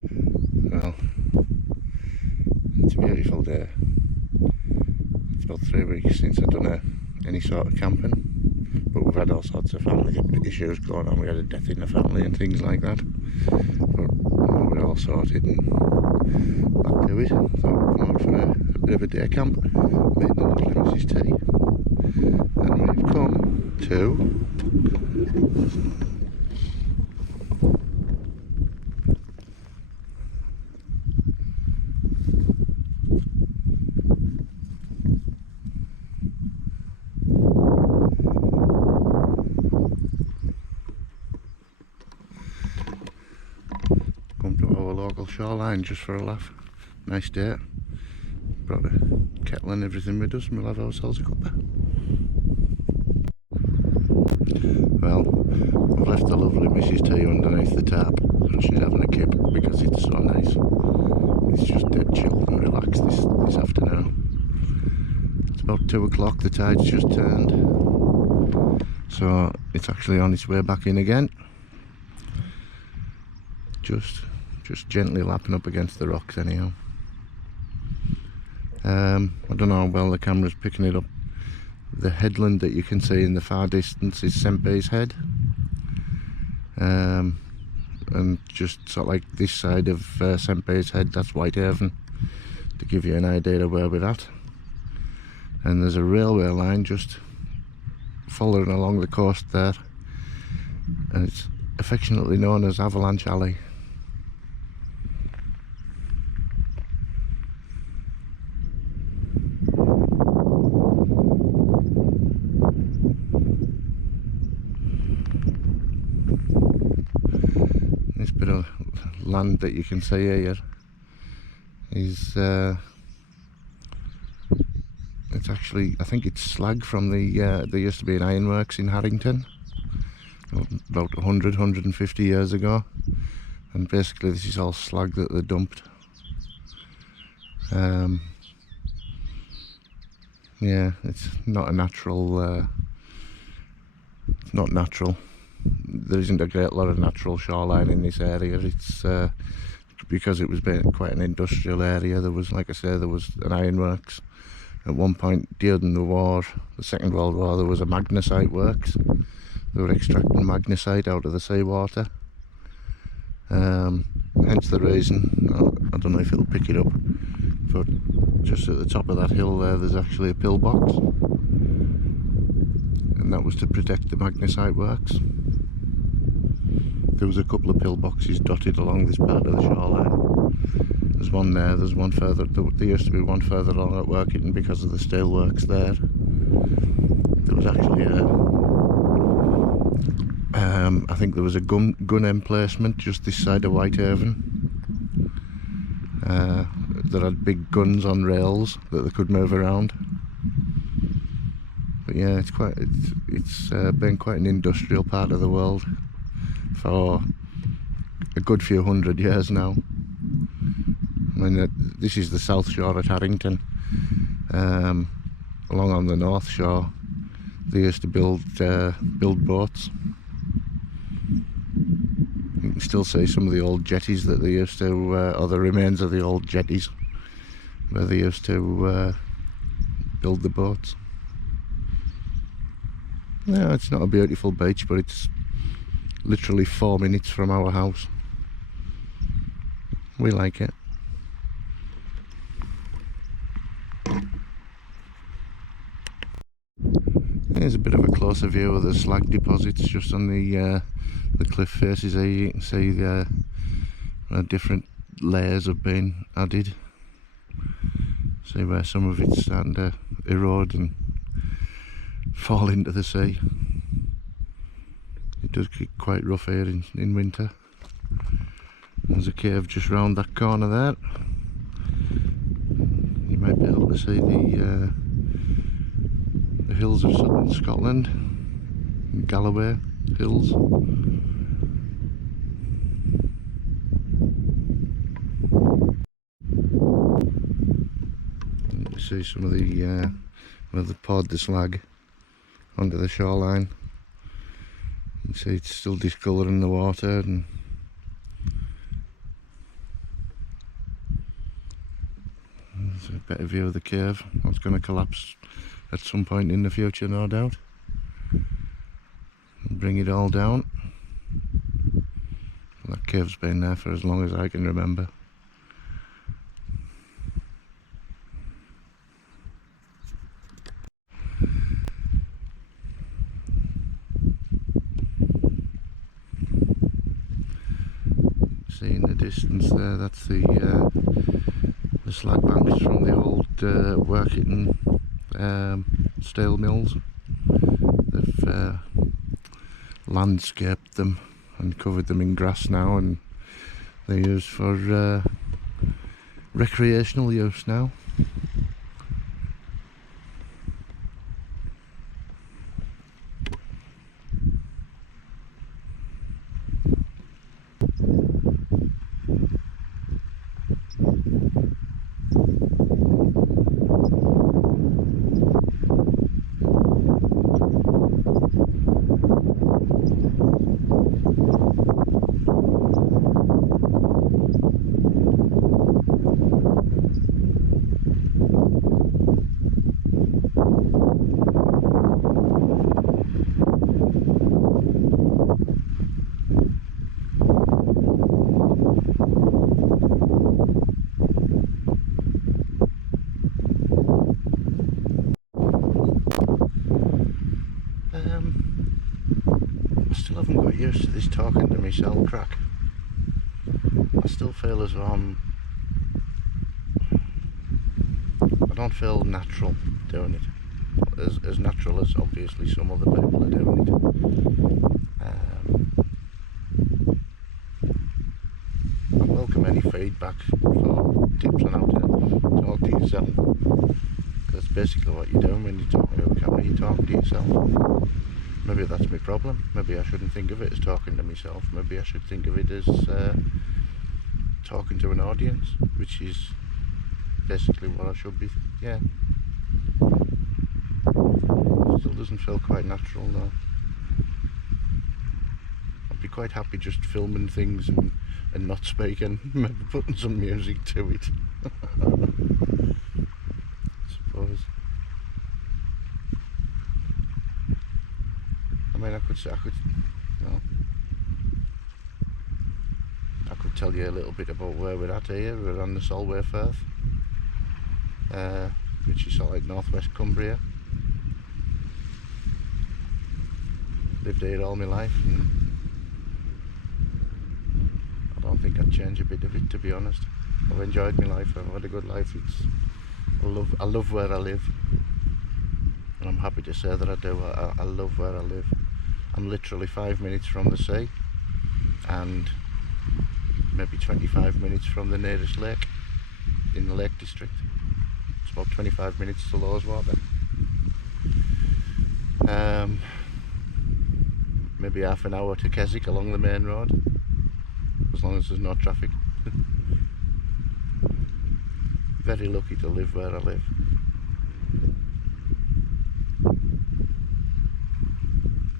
Well, it's a beautiful day. It's about 3 weeks since I've done any sort of camping, but we've had all sorts of family issues going on. We had a death in the family and things like that, but we're all sorted and back to it. So we've come out for a bit of a day camp, made the lovely Mrs. T, and we've come to our local shoreline just for a laugh. Nice day. Brought a kettle and everything with us, and we'll have ourselves a cuppa. Well, I've left the lovely Mrs. T underneath the tarp, and she's having a kip because it's so nice. It's just dead chilled and relaxed this afternoon. It's about 2 o'clock, the tide's just turned, so it's actually on its way back in again. Just gently lapping up against the rocks anyhow. I don't know how well the camera's picking it up. The headland that you can see in the far distance is St. Bay's Head, and just sort of like this side of St. Bay's Head, that's Whitehaven, to give you an idea of where we're at. And there's a railway line just following along the coast there, and it's affectionately known as Avalanche Alley. This bit of land that you can see here is it's actually, I think it's slag from the there used to be an ironworks in Harrington about 150 years ago, and basically this is all slag that they dumped. Yeah, it's not a natural it's not natural. There isn't a great lot of natural shoreline in this area. It's because it was quite an industrial area. There was, like I say, there was an ironworks. At one point during the war, the Second World War, there was a magnesite works. They were extracting magnesite out of the seawater. Hence the reason, I don't know if it'll pick it up, but just at the top of that hill there, there's actually a pillbox. And that was to protect the magnesite works. There was a couple of pillboxes dotted along this part of the shoreline. There's one there, there's one further, there used to be one further along at Workington because of the steel works there. There was actually I think there was a gun emplacement just this side of Whitehaven. That had big guns on rails that they could move around. But yeah, it's been quite an industrial part of the world for a good few hundred years now. I mean, this is the south shore at Harrington. Along on the north shore, they used to build boats. You can still see some of the old jetties that they used to, or the remains of the old jetties, where they used to build the boats. Yeah, it's not a beautiful beach, but it's literally 4 minutes from our house. We like it. Here's a bit of a closer view of the slag deposits just on the cliff faces here. You can see the different layers have been added. See where some of it's starting to erode and fall into the sea. It does get quite rough here in winter. There's a cave just round that corner there. You might be able to see the hills of southern Scotland, Galloway Hills. You see some of the where they poured the slag onto the shoreline. You can see it's still discolouring the water, and It's a better view of the cave. It's going to collapse at some point in the future, no doubt. Bring it all down. That cave's been there for as long as I can remember. See in the distance there, that's the slag banks from the old Workington steel mills. They've landscaped them and covered them in grass now, and they're used for recreational use now. I still haven't got used to this talking to myself crack. I still feel as though I don't feel natural doing it. As natural as obviously some other people are doing it. I welcome any feedback for tips on how to talk to yourself. That's basically what you're doing when you're talking to a camera, you're talking to yourself. Maybe that's my problem. Maybe I shouldn't think of it as talking to myself. Maybe I should think of it as talking to an audience, which is basically what I should be. Yeah. Still doesn't feel quite natural though. I'd be quite happy just filming things and not speaking, maybe putting some music to it. I suppose. I mean, I could, you know, I could tell you a little bit about where we're at here. We're on the Solway Firth, which is sort of like northwest Cumbria. Lived here all my life, and I don't think I'd change a bit of it, to be honest. I've enjoyed my life. I've had a good life. I love where I live, and I'm happy to say that I do. I love where I live. I'm literally 5 minutes from the sea, and maybe 25 minutes from the nearest lake in the Lake District. It's about 25 minutes to Loweswater. Maybe half an hour to Keswick along the main road, as long as there's no traffic. Very lucky to live where I live.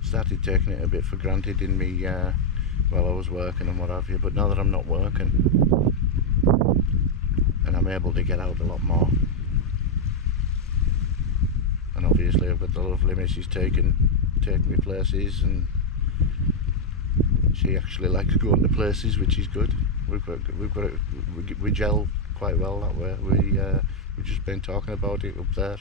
Started taking it a bit for granted in me while I was working and what have you, but now that I'm not working and I'm able to get out a lot more, and obviously I've got the lovely missus taking me places, and she actually likes going to places, which is good. We gel quite well that way. We've just been talking about it up there.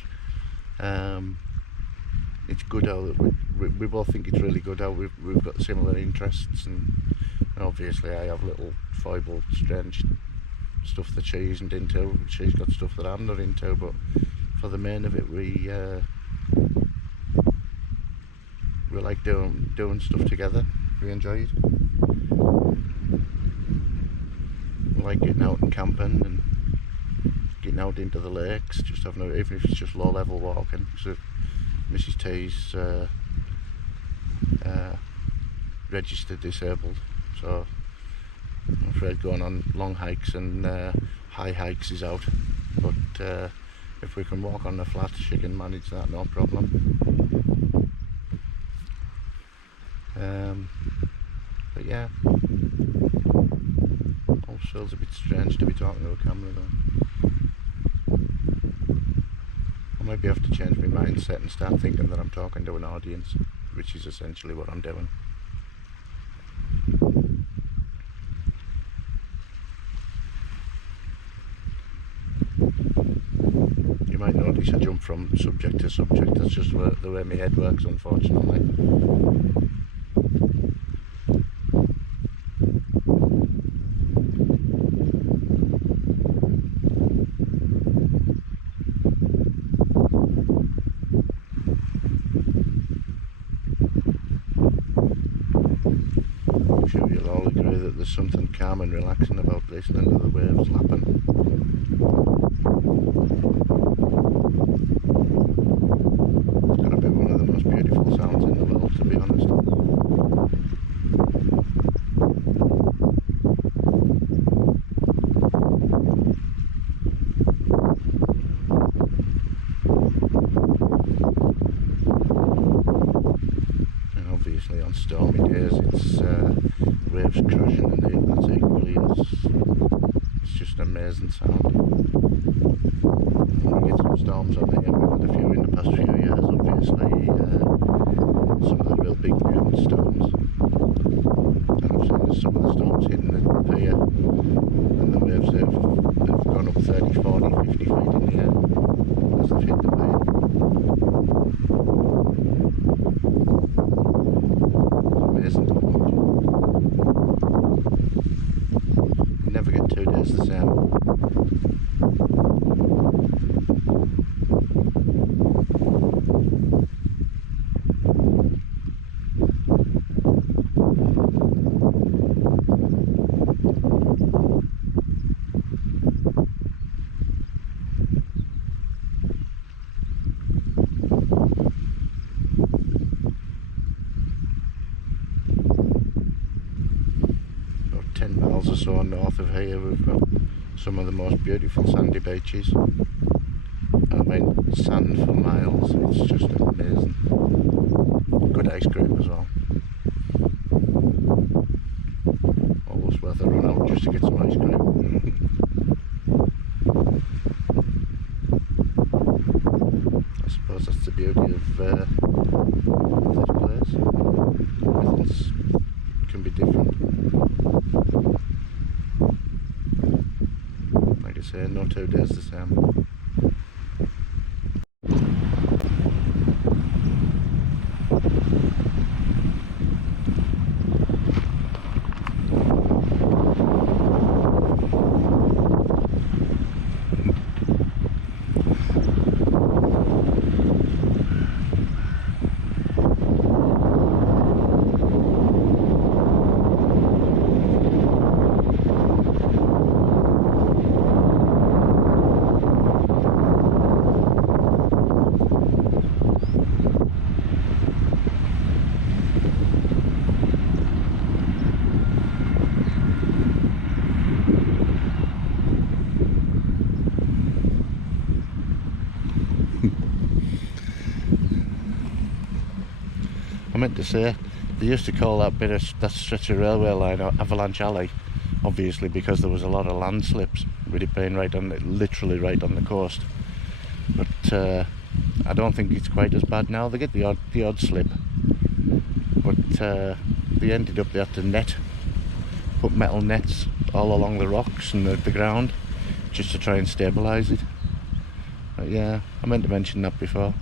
It's good how we both think it's really good how we've got similar interests, and obviously I have little foible, strange stuff that she isn't into. She's got stuff that I'm not into, but for the main of it, we like doing stuff together. We enjoy it. We like getting out and camping and getting out into the lakes, just having even if it's just low level walking. So Mrs. T's registered disabled, so I'm afraid going on long hikes and high hikes is out, but if we can walk on the flat, she can manage that, no problem. But yeah, all feels a bit strange to be talking to a camera though. maybe have to change my mindset and start thinking that I'm talking to an audience, which is essentially what I'm doing. You might notice I jump from subject to subject. That's just the way my head works, unfortunately. I'm sure you'll all agree that there's something calm and relaxing about listening to the waves lapping. It's got to be one of the most beautiful sounds in the world, to be honest. And obviously on stormy days it's waves crashing, and that's equally it's just an amazing sound. When we get some storms on here, we've had a few in the past few years, obviously, some of the real big name storms, and I've seen some of the storms hitting the pier, and the waves they've gone up 30, 40, 50 feet in the air as they've hit the pier. It's amazing to watch. You never get 2 days the same. About 10 miles or so north of here we've got some of the most beautiful sandy beaches. I mean, sand for miles, it's just amazing. Good ice cream as well. Always worth a run out just to get some ice cream. I suppose that's the beauty of this place. Everything's can be different. Like I say, no 2 days the same. I meant to say, they used to call that stretch of railway line Avalanche Alley, obviously because there was a lot of landslips with it being literally right on the coast. But I don't think it's quite as bad now. They get the odd slip, but they ended up, they had to put metal nets all along the rocks and the ground just to try and stabilise it. But yeah, I meant to mention that before.